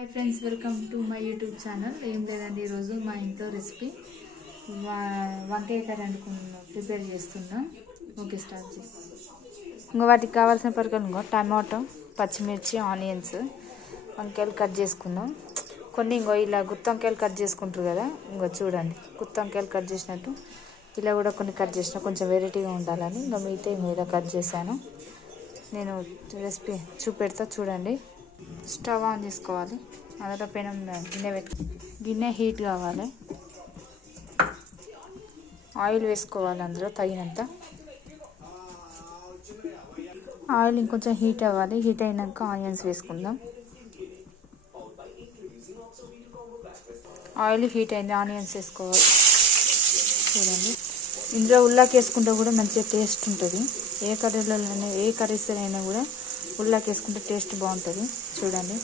Hi friends, welcome to my YouTube channel. ఏం లేదండి, ఈరోజు మా ఇంట్లో రెసిపీ వంకాయ కర్రీ ప్రిపేర్ చేస్తున్నాం. ఓకే, స్టార్ట్ చేస్తాం. ఇంకా వాటికి కావాల్సిన పరికరాలు ఇంకో టమాటో, పచ్చిమిర్చి, ఆనియన్స్, వంకాయలు కట్ చేసుకుందాం. కొన్ని ఇంకో ఇలా గుత్తొంకాయలు కట్ చేసుకుంటారు కదా, ఇంకో చూడండి గుత్తొంకాయలు కట్ చేసినట్టు ఇలా కూడా కొన్ని కట్ చేసిన కొంచెం వెరైటీగా ఉండాలని ఇంకా మిగతా ఇలా కట్ చేశాను. నేను రెసిపీ చూపెడతా చూడండి. స్టవ్ ఆన్ చేసుకోవాలి. అందులో పెనం గిన్నె హీట్ కావాలి. ఆయిల్ వేసుకోవాలి, అందులో తగినంత ఆయిల్ ఇంకొంచెం హీట్ అవ్వాలి. హీట్ అయినాక ఆనియన్స్ వేసుకుందాం. ఆయిల్ హీట్ అయింది, ఆనియన్స్ వేసుకోవాలి. చూడండి, ఇందులో ఉల్లాకి వేసుకుంటే కూడా మంచిగా టేస్ట్ ఉంటుంది. ఏ కర్రీస్లోనైనా కూడా ఉల్లాకి వేసుకుంటే టేస్ట్ బాగుంటుంది. చూడండి,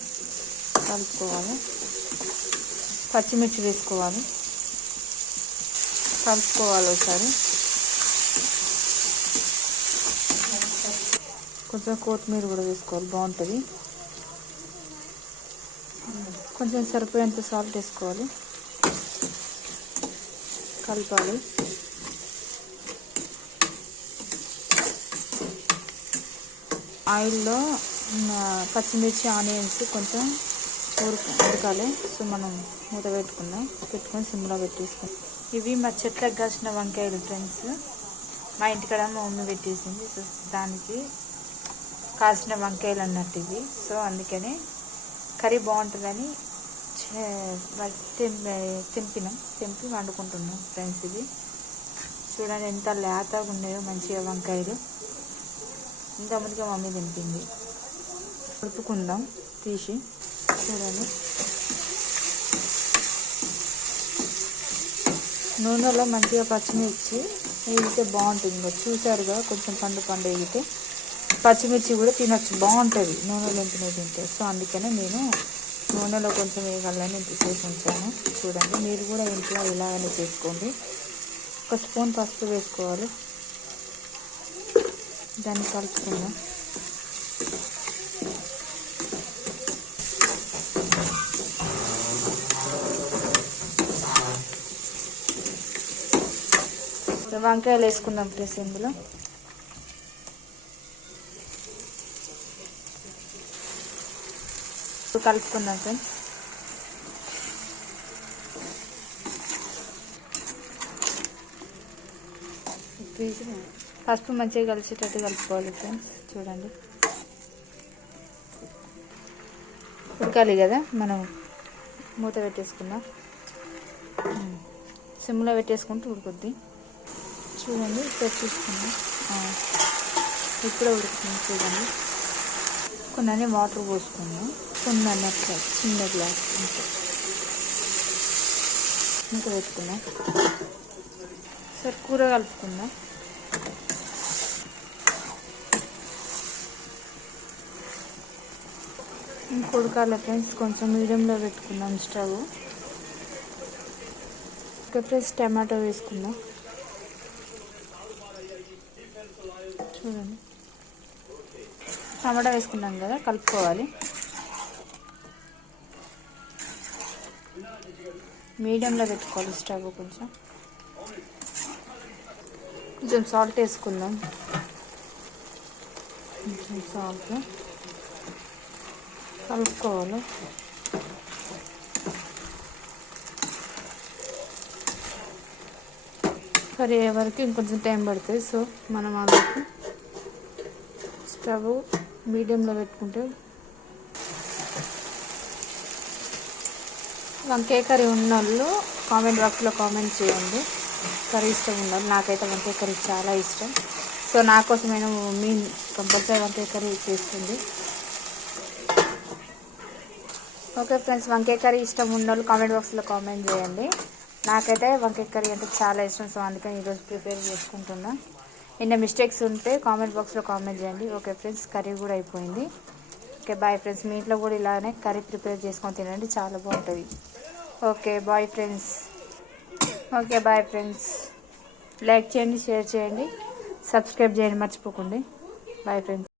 కలుపుకోవాలి. పచ్చిమిర్చి వేసుకోవాలి, కలుపుకోవాలి ఒకసారి. కొంచెం కొత్తిమీర కూడా వేసుకోవాలి, బాగుంటుంది. కొంచెం సరిపోయేంత సాల్ట్ వేసుకోవాలి, కలపాలి. ఆయిల్లో పచ్చిమిర్చి, ఆనియన్స్ కొంచెం ఉడకాలి. సో మనం మూత పెట్టుకొని సిమ్లో పెట్టేసుకుందాం. ఇవి మా చెట్లకు కాసిన వంకాయలు ఫ్రెండ్స్. మా ఇంటికాడ మా మమ్మీ పెట్టేసింది. సో దానికి కాసిన వంకాయలు అన్నట్టు ఇవి. సో అందుకని కర్రీ బాగుంటుందని తెంపి వండుకుంటున్నాం ఫ్రెండ్స్. ఇది చూడండి ఎంత లేతగా ఉన్నాయో మంచిగా వంకాయలు. ఇంకా ముందుగా మమ్మీ తింపింది. ఉడుపుకుందాం తీసి. చూడండి, నూనెలో మంచిగా పచ్చిమిర్చి వేగితే బాగుంటుంది. ఇంకా చూసారుగా కొంచెం పండు వేగితే పచ్చిమిర్చి కూడా తినొచ్చు, బాగుంటుంది నూనెలో తింటే. సో అందుకనే నేను నూనెలో కొంచెం వేయగలని తీసేసి ఉంచాను. చూడండి, మీరు కూడా ఇంట్లో ఇలాగనే చేసుకోండి. ఒక స్పూన్ పసుపు వేసుకోవాలి. దాన్ని కలుపుకుందాం. వంకాయలు వేసుకుందాం ప్లస్ ఇందులో. కలుపుకుందాం ఫ్రెండ్స్. పసుపు మంచిగా కలిసేటట్టు కలుపుకోవాలి ఫ్రెండ్స్. చూడండి, ఉడకాలి కదా, మనం మూత పెట్టేసుకుందాం. సిమ్లో పెట్టేసుకుంటూ ఉడుకుద్ది. చూడండి, ఇప్పుడు చూసుకుందాం. ఇప్పుడే ఉడుకుతుంది. చూడండి, కొన్ని వాటర్ పోసుకుందాం. కొన్ని అన్నట్టు చిన్న గ్లాస్ ఇంకా పెట్టుకుందాం. సరే, కూర కలుపుకుందాం. ఉడకాలి ఫ్రెండ్స్. కొంచెం మీడియంలో పెట్టుకుందాం స్టవ్. ఓకే ఫ్రెండ్స్, టమాటో వేసుకుందాం. చూడండి, టమాటా వేసుకున్నాం కదా, కలుపుకోవాలి. మీడియంలో పెట్టుకోవాలి స్టవ్. కొంచెం సాల్ట్ వేసుకుందాం. కొంచెం సాల్ట్ కలుపుకోవాలి. కర్రీ అయ్యే వరకు ఇంకొంచెం టైం పడుతుంది. సో మనం అందుకు స్టవ్ మీడియంలో పెట్టుకుంటే. వంకాయ కర్రీ ఉన్నోళ్ళు కామెంట్ బాక్స్లో కామెంట్ చేయండి. కర్రీ ఇష్టం ఉండాలి. నాకైతే వంకాయ కర్రీ చాలా ఇష్టం. సో నా కోసమైనా మమ్మీ కంపల్సరీ వంకాయ కర్రీ చేస్తుంది. ఓకే ఫ్రెండ్స్, వంకాయ కర్రీ ఇష్టం ఉన్నోళ్ళు కామెంట్ బాక్స్లో కామెంట్ చేయండి. నాకైతే వంకాయ కర్రీ అంటే చాలా ఇష్టం. సో అందుకని ఈరోజు ప్రిపేర్ చేసుకుంటున్నా. ఏమైనా మిస్టేక్స్ ఉంటే కామెంట్ బాక్స్లో కామెంట్ చేయండి. ఓకే ఫ్రెండ్స్, కర్రీ కూడా అయిపోయింది. Okay, bye friends. మీ ఇంట్లో కూడా ఇలానే కర్రీ ప్రిపేర్ చేసుకొని తినండి, చాలా బాగుంటుంది. Okay bye friends. Okay bye friends. Like చేయండి, షేర్ చేయండి, సబ్స్క్రైబ్ చేయండి మర్చిపోకండి. Bye friends.